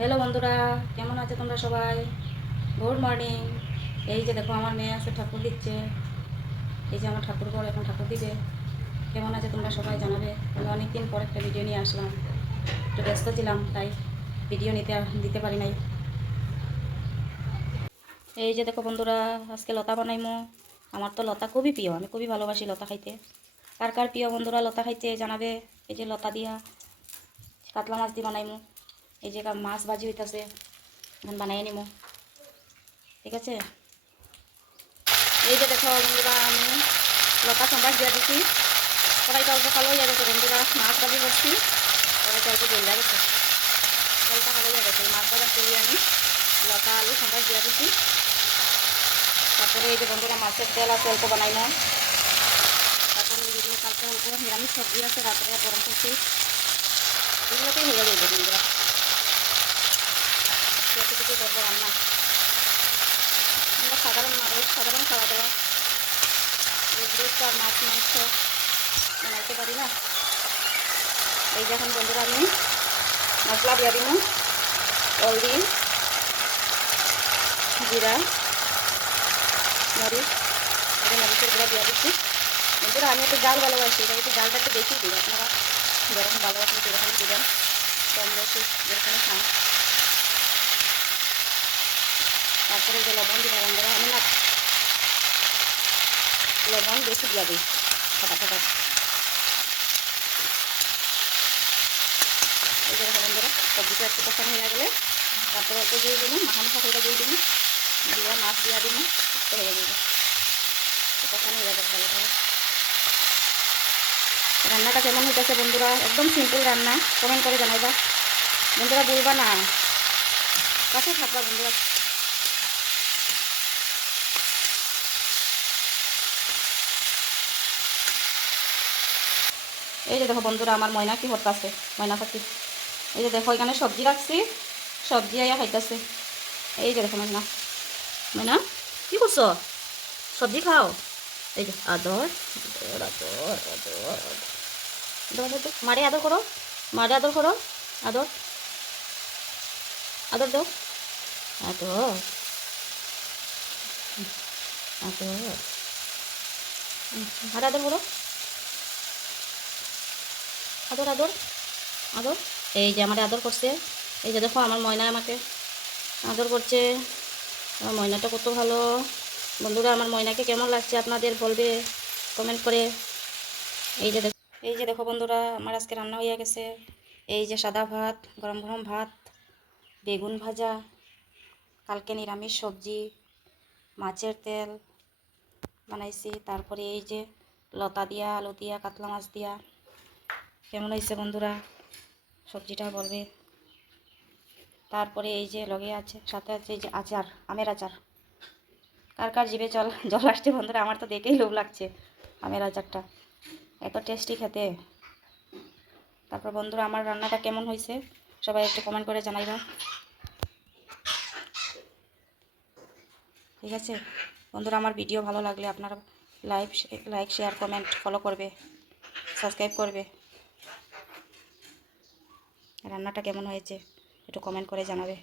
Hello বন্ধুরা, কেমন আছো তোমরা সবাই? Good morning. এই যে দেখো আমার মেয়ে আছে ঠাকুর দিচ্ছে। এই যে আমার ঠাকুর ঘর এখন ঠাকুর দিবে। কেমন আছে তোমরা সবাই জানাবে। আমি অনেকদিন পর একটা ভিডিও নিয়ে আসলাম, একটু ব্যস্ত ছিলাম তাই ভিডিও দিতে পারি নাই। এই যে দেখো বন্ধুরা, আজকে লতা বানাইমো। আমার তো লতা খুবই প্রিয়, আমি খুবই ভালোবাসি লতা খাইতে। কার কার প্রিয় বন্ধুরা লতা খাইতে জানাবে। এই যে লতা দিয়া কাতলা মাছ দিয়ে বানাইমো। এই যে মাছ ভাজি হইতাছে, এখন বানাই নিমো। ঠিক আছে। এই যে দেখো বন্ধুরা, আমি লতা সম্বাস দিয়ে দিচ্ছি। কড়াইটা অল্প কালো হয়ে গেছে বন্ধুরা, মাছ ভাজি করছি। কড়াইটা অল্প গলে গেছে, জলটা কালো হয়ে গেছে। মাছ ভাজা করি আমি লতা আলু সম্বাস দিয়ে দিচ্ছি। তারপরে এই যে বন্ধুরা মাছের তেল আছে অল্প বানাই না। তারপরে এই যেগুলো কালকে অল্প নিরামিষ সবজি আছে রাত্রে গরম করছি, এগুলোতেই হয়ে যাবে বন্ধুরা। একটু কিছু করবো রান্না, আমরা সাধারণ খাওয়া দাওয়া, এগুলো তো আর মাছ মাংস বানাইতে পারি না। এই যে এখন বন্ধুরা আমি মশলা দিয়ে দিব, হলদি, জিরা, মরিচ, মরিচের গুঁড়া দিয়ে দিচ্ছি। বন্ধুরা আমি একটু জাল ভালোবাসি, এটা একটু জালটা একটু বেশি দিই। আপনারা যেরকম ভালোবাসেন সেরকম দেবেন, কম বেশি যেরকম খান। তারপরে যে লবণ দিই বন্ধুরা, আমি না লবণ বেশি দিয়ে দিই ফটাফট। এই যে বন্ধুরা সবজিটা একটু কষানো হয়ে গেলে তারপরে অল্প দিয়ে দিব, মাখা করে দিয়ে দিব, দিয়ে মাছ দিয়ে দিব, হয়ে যাবে কষানো হয়ে যাবে ভালো। রান্নাটা কেমন হইতেছে বন্ধুরা? একদম সিম্পল রান্না, কমেন্ট করে জানাইবা বন্ধুরা, বলবা না, কাছে থাকবা বন্ধুরা। এই যে দেখো বন্ধুরা আমার ময়না কি করতেছে, ময়না পাখি। এই যে দেখো এখানে সবজি রাখছি, সবজি আইয়া খাইতেছে। এই যে দেখো ময়না, ময়না কি করছো? সবজি খাও। এই যে আদর আদর আদর আদর আদর, মারে আদর করো, মারে আদর করো, আদর আদর দাও, আদর আদর, আর আদর করো, আদর আদর আদর। এই যে আমার আদর করছে। এই যে দেখো আমার ময়না আমাকে আদর করছে। আমার ময়নাটা কত ভালো বন্ধুরা। আমার ময়নাকে কেমন লাগছে আপনাদের বলবে কমেন্ট করে। এই যে দেখো বন্ধুরা আমার আজকে রান্না হয়ে গেছে। এই যে সাদা ভাত, গরম গরম ভাত, বেগুন ভাজা, কালকে নিরামিষ সবজি, মাছের তেল বানাইছি। তারপরে এই যে লতা দিয়া আলু দিয়া কাতলা মাছ দিয়া। কেমন হয়েছে বন্ধুরা সবজিটা বলবে। তারপরে এই যে লগে আছে সাথে আছে এই যে আচার, আমের আচার। কার কার জিভে জল আসছে বন্ধুরা, আমার তো দেখেই লোভ লাগছে আমের আচারটা, এত টেস্টি খেতে। তারপর বন্ধুরা আমার রান্নাটা কেমন হয়েছে সবাই একটু কমেন্ট করে জানাইবা। ঠিক আছে বন্ধুরা, আমার ভিডিও ভালো লাগলে আপনারা লাইক শেয়ার কমেন্ট ফলো করবে, সাবস্ক্রাইব করবে। রান্নাটা কেমন হয়েছে একটু কমেন্ট করে জানাবে।